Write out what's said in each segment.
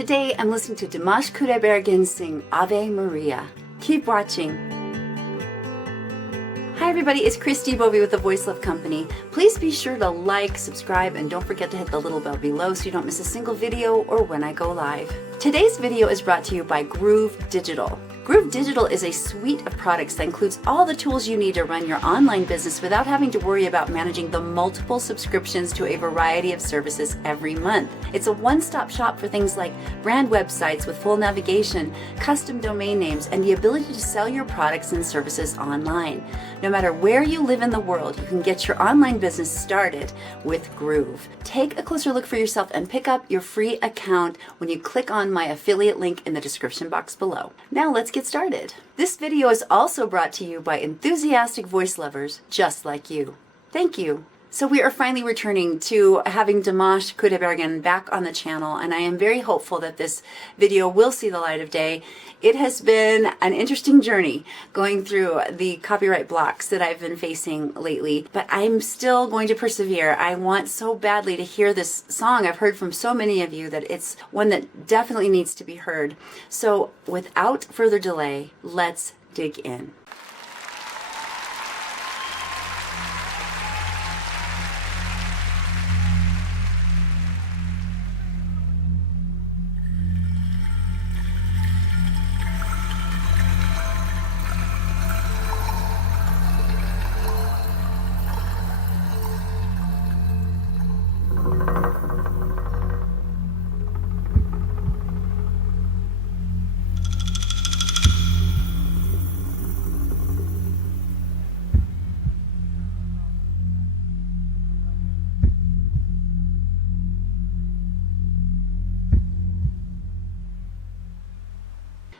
Today I'm listening to Dimash sing Ave Maria. Keep watching. Hi everybody, it's Christi Bovee with the Voice Love Company. Please be sure to like, subscribe, and don't forget to hit the little bell below so you don't miss a single video or when I go live. Today's video is brought to you by Groov Digital. Groov Digital is a suite of products that includes all the tools you need to run your online business without having to worry about managing the multiple subscriptions to a variety of services every month. It's a one-stop shop for things like brand websites with full navigation, custom domain names, and the ability to sell your products and services online. No matter where you live in the world, you can get your online business started with Groov. Take a closer look for yourself and pick up your free account when you click on my affiliate link in the description box below. Now let's get started. This video is also brought to you by enthusiastic voice lovers just like you. Thank you. So we are finally returning to having Dimash back on the channel, and I am very hopeful that this video will see the light of day. It has been an interesting journey going through the copyright blocks that I've been facing lately, but I'm still going to persevere. I want so badly to hear this song. I've heard from so many of you that it's one that definitely needs to be heard. So without further delay, let's dig in.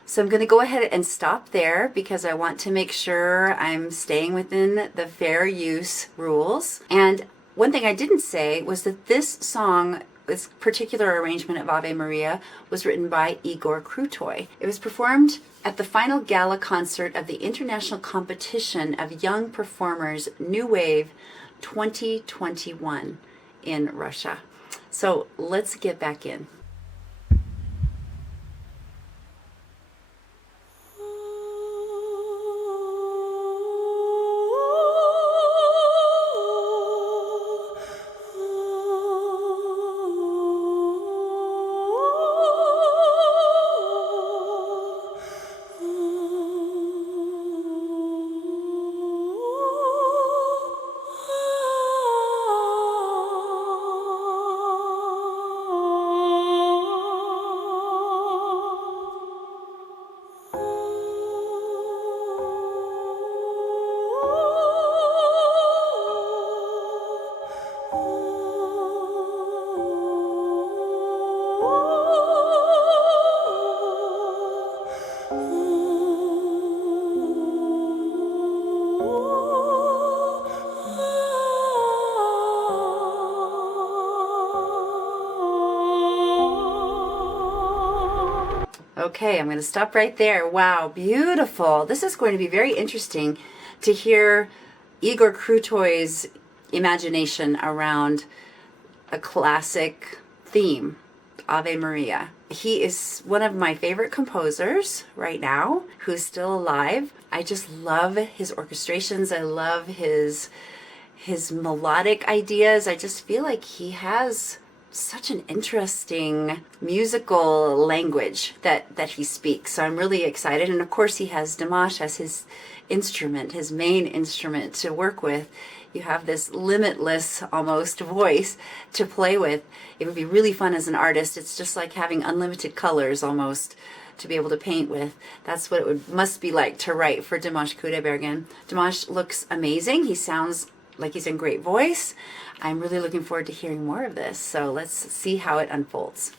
So I'm going to go ahead and stop there because I want to make sure I'm staying within the fair use rules. And one thing I didn't say was that this song, this particular arrangement of Ave Maria, was written by Igor Krutoy. It was performed at the final gala concert of the International Competition of Young Performers New Wave 2021 in Russia. So let's get back in. Okay, I'm going to stop right there. Wow, beautiful. This is going to be very interesting to hear Igor Krutoy's imagination around a classic theme, Ave Maria. He is one of my favorite composers right now who's still alive. I just love his orchestrations. I love his melodic ideas. I just feel like he has such an interesting musical language that he speaks. So I'm really excited. And of course he has Dimash as his instrument, his main instrument to work with. You have this limitless almost voice to play with. It would be really fun as an artist. It's just like having unlimited colors almost to be able to paint with. That's what it must be like to write for Dimash Kudaibergen. Dimash looks amazing. He sounds like he's in great voice. I'm really looking forward to hearing more of this. So let's see how it unfolds.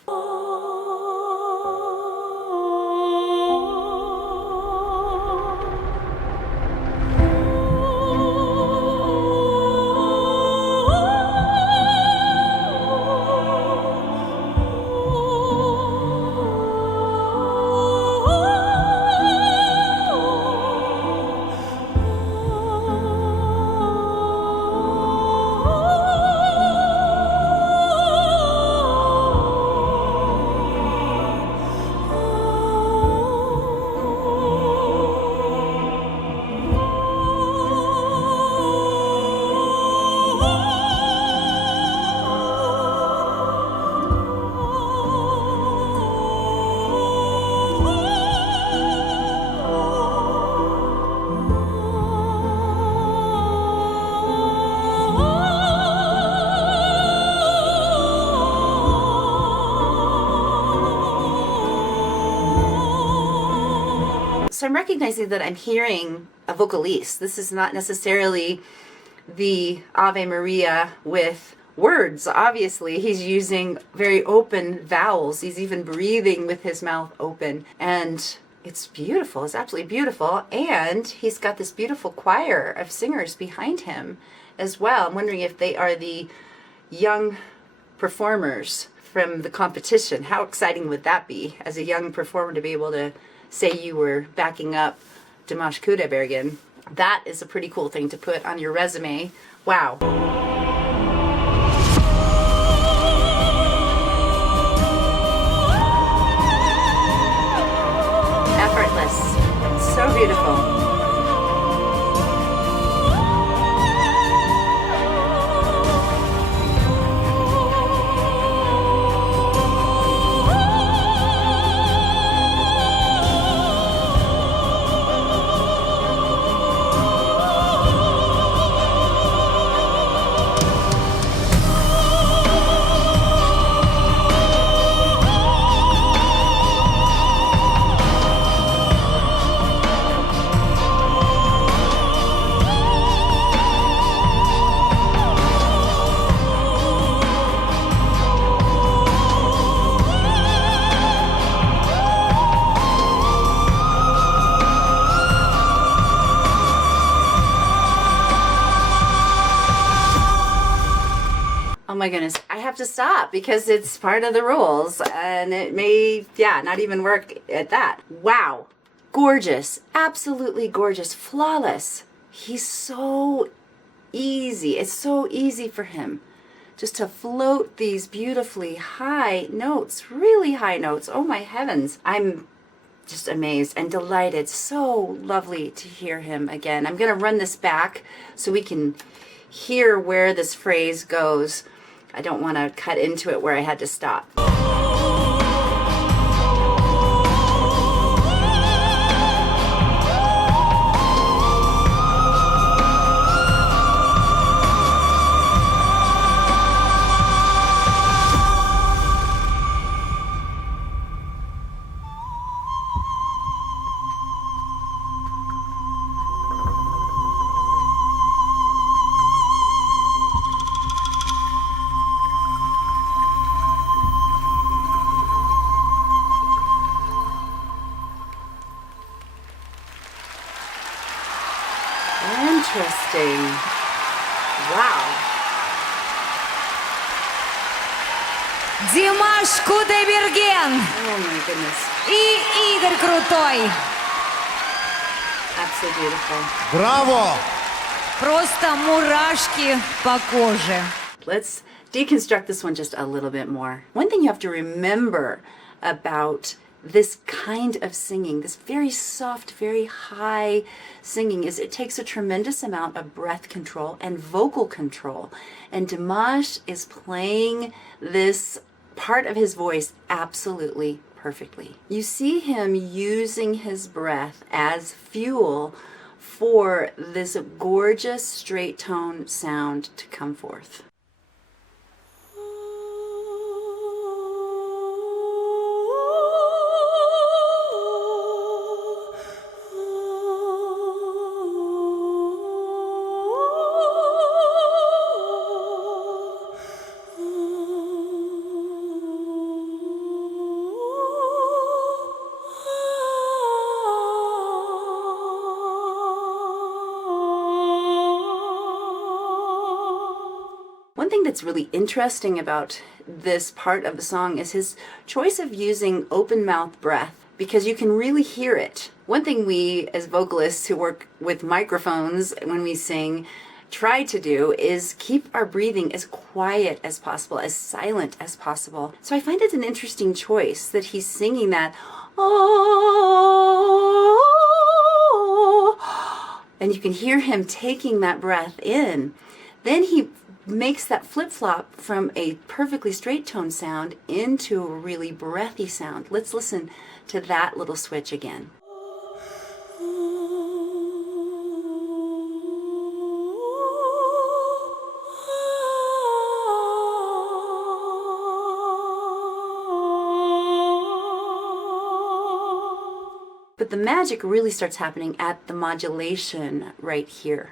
So I'm recognizing that I'm hearing a vocalist. This is not necessarily the Ave Maria with words. Obviously, he's using very open vowels. He's even breathing with his mouth open. And it's beautiful. It's absolutely beautiful. And he's got this beautiful choir of singers behind him as well. I'm wondering if they are the young performers from the competition. How exciting would that be as a young performer to be able to say you were backing up Dimash Kudaibergen? That is a pretty cool thing to put on your resume. Wow. Effortless. So beautiful. Oh my goodness, I have to stop because it's part of the rules and it may, not even work at that. Wow. Gorgeous. Absolutely gorgeous. Flawless. He's so easy. It's so easy for him just to float these beautifully high notes, really high notes. Oh my heavens. I'm just amazed and delighted. So lovely to hear him again. I'm going to run this back so we can hear where this phrase goes. I don't want to cut into it where I had to stop. Interesting. Wow. Димаш Кудайберген Oh my goodness. и Игорь Крутой. Absolutely beautiful. Браво! Просто мурашки по коже. Let's deconstruct this one just a little bit more. One thing you have to remember about this kind of singing, this very soft, very high singing, is it takes a tremendous amount of breath control and vocal control. And Dimash is playing this part of his voice absolutely perfectly. You see him using his breath as fuel for this gorgeous straight tone sound to come forth. One thing that's really interesting about this part of the song is his choice of using open mouth breath, because you can really hear it. One thing we as vocalists who work with microphones when we sing try to do is keep our breathing as quiet as possible, as silent as possible. So I find it an interesting choice that he's singing that, oh, and you can hear him taking that breath in. Then he makes that flip-flop from a perfectly straight tone sound into a really breathy sound. Let's listen to that little switch again. But the magic really starts happening at the modulation right here.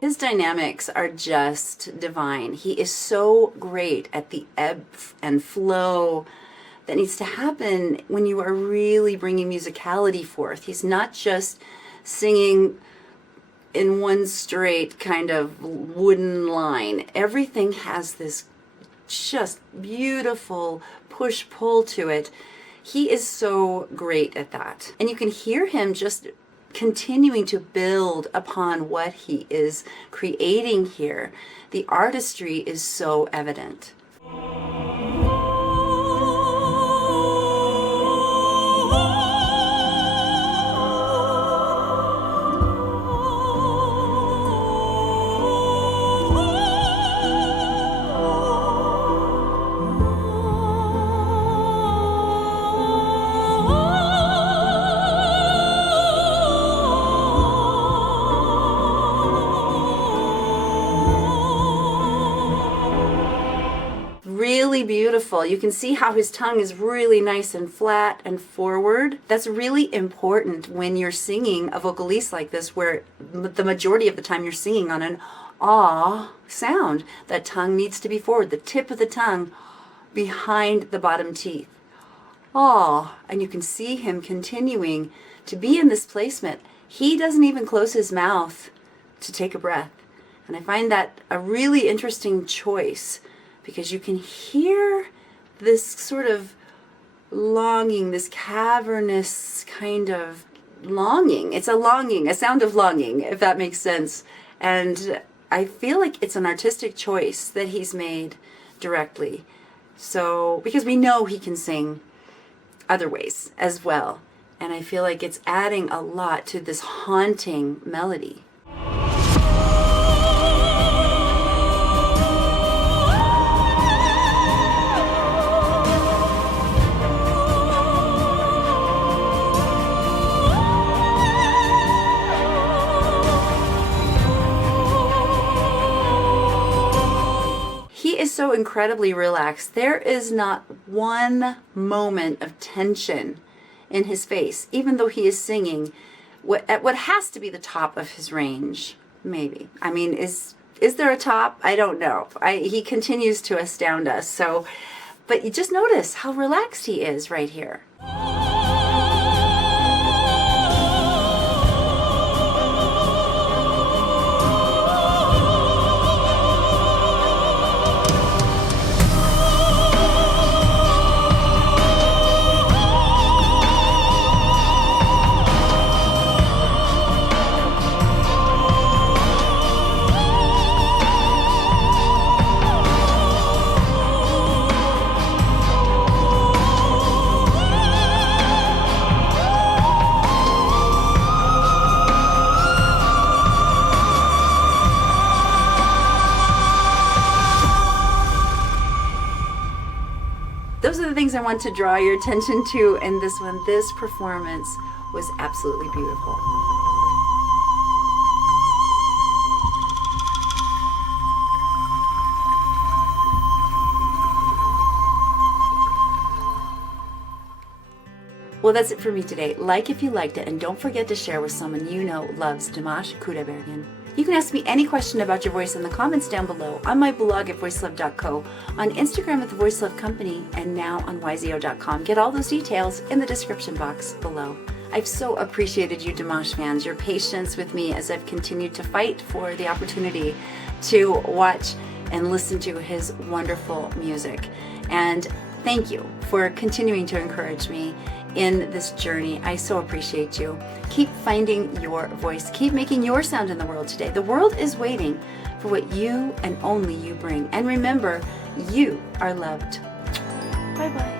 His dynamics are just divine. He is so great at the ebb and flow that needs to happen when you are really bringing musicality forth. He's not just singing in one straight kind of wooden line. Everything has this just beautiful push-pull to it. He is so great at that. And you can hear him just continuing to build upon what he is creating here. The artistry is so evident. Really beautiful. You can see how his tongue is really nice and flat and forward. That's really important when you're singing a vocalist like this, where the majority of the time you're singing on an ah sound. That tongue needs to be forward, the tip of the tongue behind the bottom teeth. Ah, and you can see him continuing to be in this placement. He doesn't even close his mouth to take a breath. And I find that a really interesting choice, because you can hear this sort of longing, this cavernous kind of longing. It's a longing, a sound of longing, if that makes sense. And I feel like it's an artistic choice that he's made directly. So, because we know he can sing other ways as well. And I feel like it's adding a lot to this haunting melody. So incredibly relaxed. There is not one moment of tension in his face, even though he is singing at what has to be the top of his range. Maybe. I mean, is there a top? I don't know. He continues to astound us. So, but you just notice how relaxed he is right here. Those are the things I want to draw your attention to in this one. This performance was absolutely beautiful. Well, that's it for me today. Like if you liked it, and don't forget to share with someone you know loves Dimash Kudaibergen. You can ask me any question about your voice in the comments down below, on my blog at voicelove.co, on Instagram at The Voice Love Company, and now on yzo.com. Get all those details in the description box below. I've so appreciated you Dimash fans, your patience with me as I've continued to fight for the opportunity to watch and listen to his wonderful music. And thank you for continuing to encourage me in this journey. I so appreciate you. Keep finding your voice. Keep making your sound in the world today. The world is waiting for what you and only you bring. And remember, you are loved. Bye-bye.